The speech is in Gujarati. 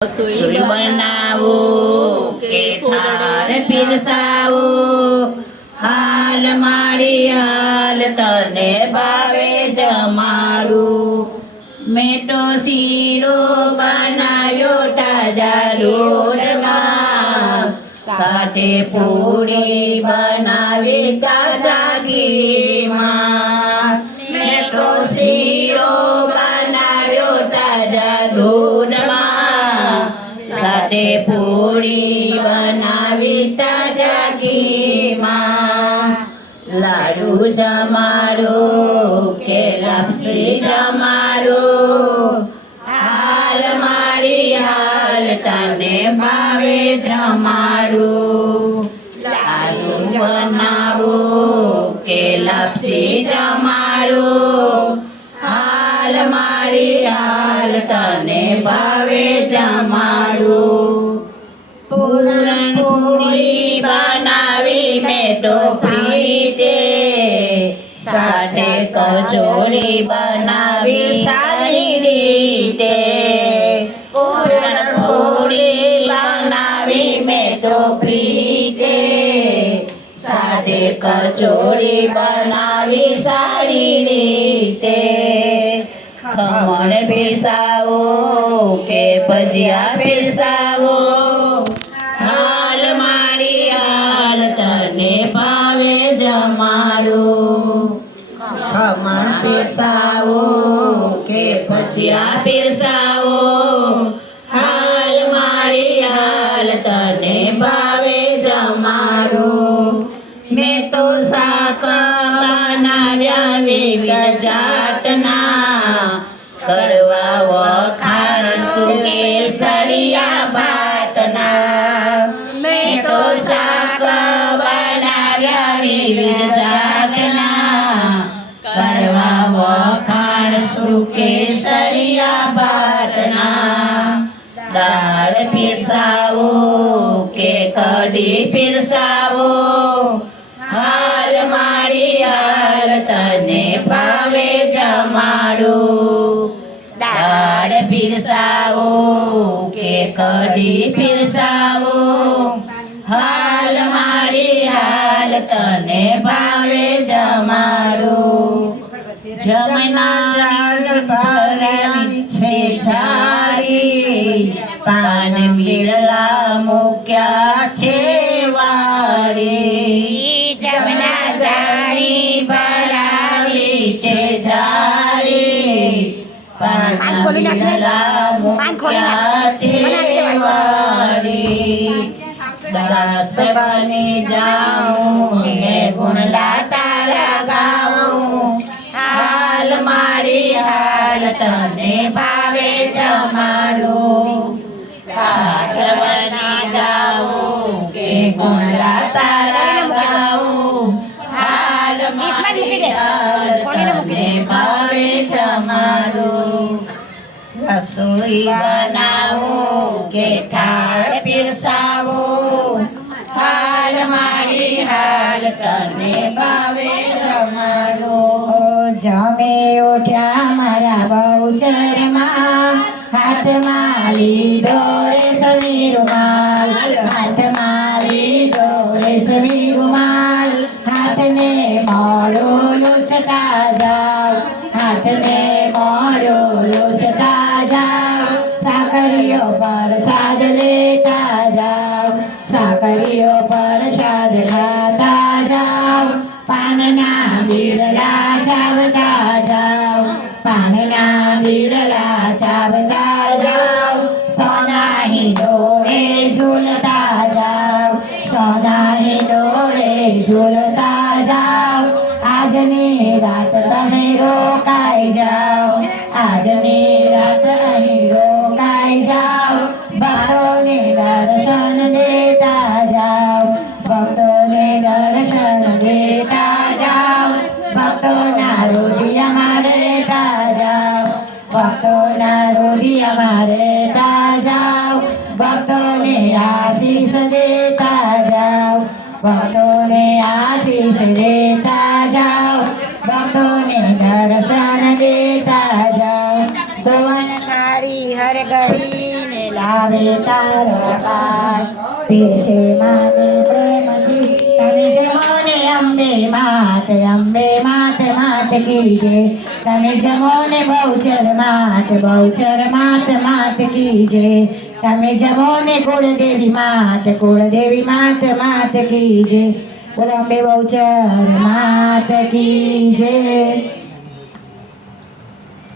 રસોઈ બનાવો કે થાળ પીરસાવો, હાલ માડી હાલ તને ભાવે જમાડું। મેઠો શીરો બનાવ્યો તાજા લોટમાં, સાથે પૂરી બનાવી તાજા ઘીમાં। મેઠો શીરો બનાવ્યો તાજા લોટમાં, સાથે પૂરી બનાવી તાજા ઘીમાં। લાડુ જમાડો કે લાપસી જમાડો, હાલ માડી હાલ તને ભાવે જમાડું। લાડુ બનાવો કે લાપસી જમાડો, હાલ માડી હાલ તને ભાવે જમાડું। પૂરણપૂરી બનાવી મેઠો પ્રીતે, સાથે કચોરી બનાવી સારી રીતે। પૂરણપૂરી બનાવી મેઠો પ્રીતે, સાથે કચોરી બનાવી સારી રીતે। ખમણ પીરસાવો કે ભજીયા પીરસાવો, હાલ માડી હાલ તને ભાવે જમાડું। ખમણ પીરસાવો કે ભજીયા પીરસાવો, હાલ માડી હાલ તને ભાવે જમાડું। મેં તો શાક બનાવ્યા વિવિધ જાતના, કરવા વખાણ સુકે સરિયા ભાતના। મેં તો શાક બનાવ્યા વિવિધ જાતના, કરવા વખાણ સુકે સરિયા ભાતના। દાળ પીરસાવો કે કઢી પીરસાવો, હાલ માડી હાલ તને ભાવે જમાડું। દાળ પીરસાવો કે કઢી પીરસાવો, હાલ માડી હાલ તને ભાવે જમાડું। જમના ભરાવી છે જાળી, પાન બીડલા મૂક્યા છે વાળી। જમના જાળી ભરાવી છે જાળી, પાન બીડલા મૂક્યા છે વાળી। દાસ બની જાઉં ને ગુણલા તારા ગાઉં, હાલ માડી હાલ તને ભાવે જમાડું। દાસ બની જાઉં કે ગુણલા તારા ગાઉં, હાલ માડી હાલ તને ભાવે જમાડું। રસોઈ બનાવો કે થાળ પીરસાવો, હાલ માડી હાલ તને ભાવે જમાડું। જમે ઉઠ્યા મારા બહુચરમાં, હાથમાં લીધો રેશમી રૂમાલ, હાથમાં લીધો રેશમી રૂમાલ। હાથને મોઢું લૂછતા જાવ, હાથને મોઢું લૂછતા જાવ। સાકરીઓ પ્રસાદ લેતા જાવ, સાકરીઓ પ્રસાદ લેતા જાવ। પાનના બીડલા ચાવતા જાવ, પાનના બીડલા ચાવતા જાવ। સોનાહી ડોળે ઝૂલતા જાવ, સોનાહી ડોળે ઝૂલતા જાવ। આજની રાત તમે રોકાઈ જાઓ, આજની રાત અહીં રોકાઈ જાઓ। ભક્તોને દર્શન દેતા જાઓ, ભક્તોને દર્શન દેતા જાઓ। ભક્તોના આવે તારા કાળ પીરસે માને પ્રેમથી તમે જમો ને અંબે માત માત કી જય તમે જમો ને બહુચર માત કી જય તમે જમો ને કુળદેવી માત કી જય બોલો અંબે બહુચર માત કી જય